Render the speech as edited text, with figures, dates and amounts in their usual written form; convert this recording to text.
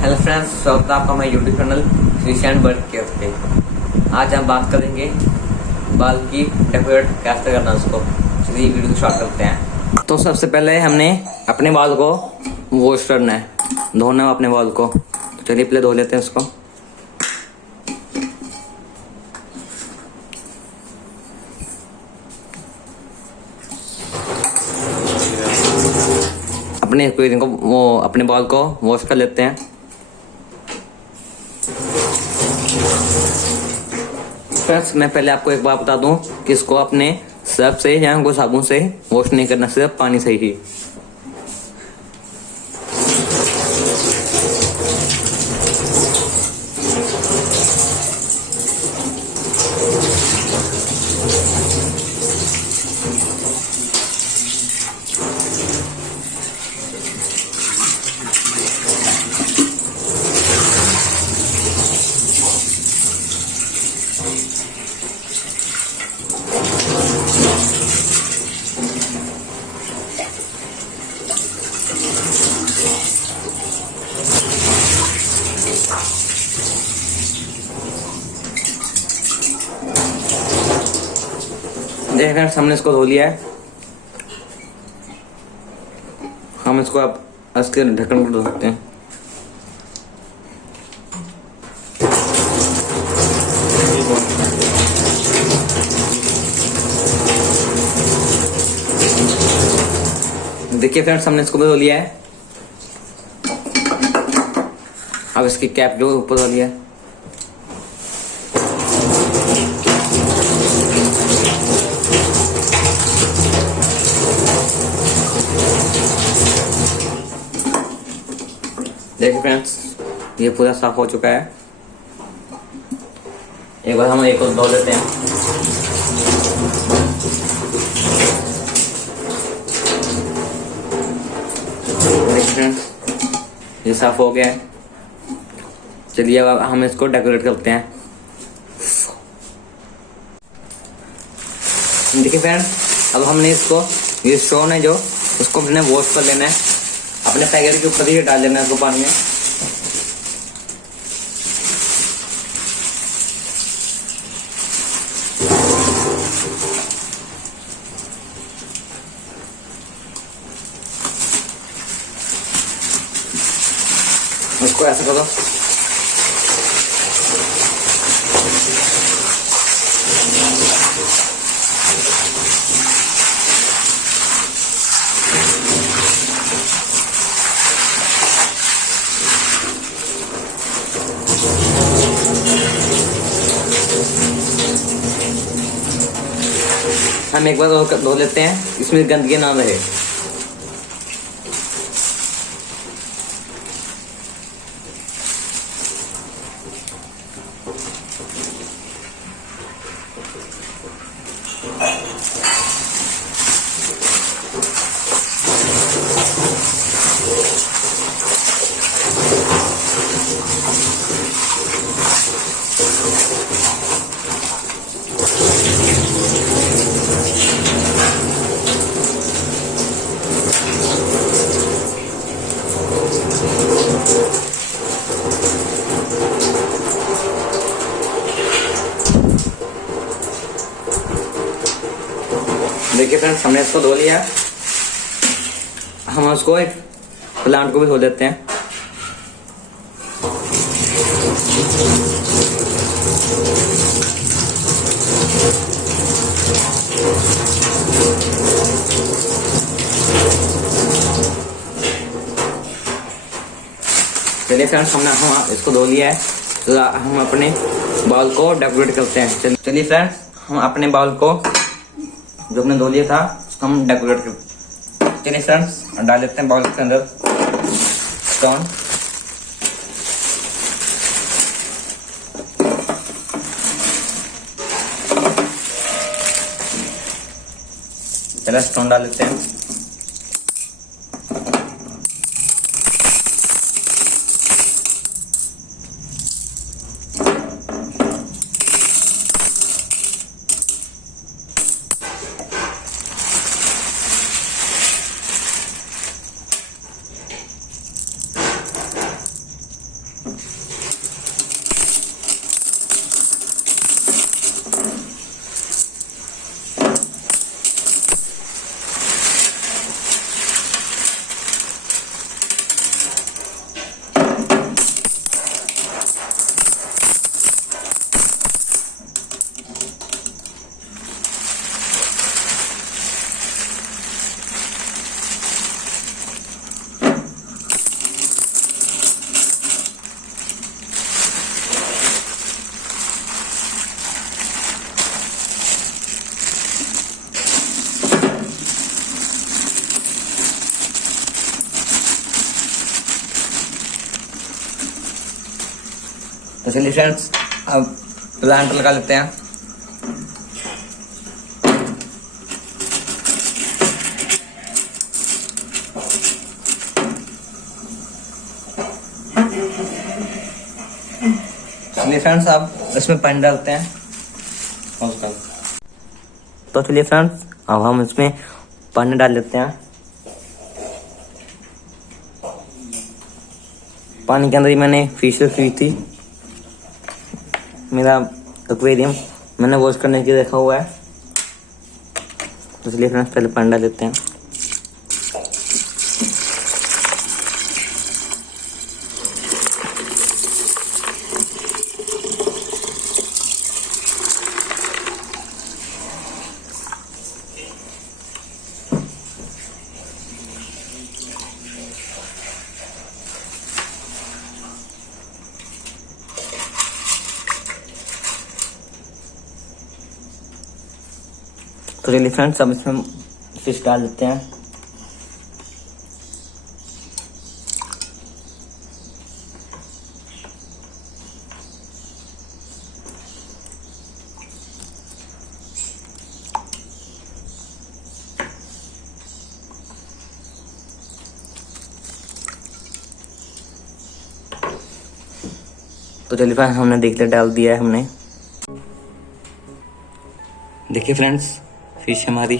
Hello friends, स्वागत है आपका हमारे यूट्यूब चैनल श्रीशैन बर्ड केयर पे। आज हम बात करेंगे बाल की डेकोरेट कैसे करना उसको। चलिए वीडियो को स्टार्ट करते हैं। तो सबसे पहले हमने अपने बाल को वॉश करना है, धोना है अपने बाल को। चलिए पहले धो लेते हैं उसको। अपने बाल को वॉश कर लेते हैं। फ्रेंड्स, मैं पहले आपको एक बात बता दूं कि इसको अपने सर्फ से या कोई साबुन से वॉश नहीं करना, सिर्फ पानी से ही। देखिए फ्रेंड्स, हमने इसको धो लिया है। हम इसको अब इसके ढक्कन को धो सकते हैं। देखिए फ्रेंड्स, हमने इसको भी धो लिया है। अब इसकी कैप जो ऊपर धो लिया है। देखिए फ्रेंड्स, ये पूरा साफ हो चुका है। एक बार हम एक और धो लेते हैं। देखिए फ्रेंड्स, ये साफ हो गया है। चलिए अब हम इसको डेकोरेट करते हैं। देखिए फ्रेंड्स, अब हमने इसको, ये स्टोन है जो, उसको हमने वॉश कर लेना है। अपने पैकेट के ऊपर ही डाल देना है इसको पानी में। उसको ऐसे करो। हम एक बार धो लेते हैं, इसमें गंदगी ना रहे। देखिए फ्रेंड्स, हमने इसको धो लिया। हम उसको एक प्लांट को भी धो देते हैं। चलिए फ्रेंड्स, हम इसको धो लिया है। तो हम अपने बाल को डेकोरेट करते हैं। चलिए फ्रेंड्स, हम अपने बाल को जो हमने धो लिया था उसको हम डेकोरेट कर। चलिए फ्रेंड्स, डाल देते हैं बाउल के अंदर स्टोन। पहले स्टोन डाल देते हैं। तो चलिए फ्रेंड्स, अब प्लांट लगा लेते हैं। चलिए फ्रेंड्स, अब इसमें पानी डालते हैं। तो चलिए फ्रेंड्स, अब हम इसमें पानी डाल लेते हैं। पानी के अंदर ही मैंने फिश रखी थी, मेरा एक्वेरियम मैंने वॉश करने के लिए रखा हुआ है। तो चलिए फ्रेंड्स, पहले पानी डाल लेते हैं। तो चलिए फ्रेंड्स, अब इसमें फिश डाल देते हैं। तो चलिए फ्रेंड्स, हमने देख लिया, डाल दिया है हमने। देखिए फ्रेंड्स, फिश हमारी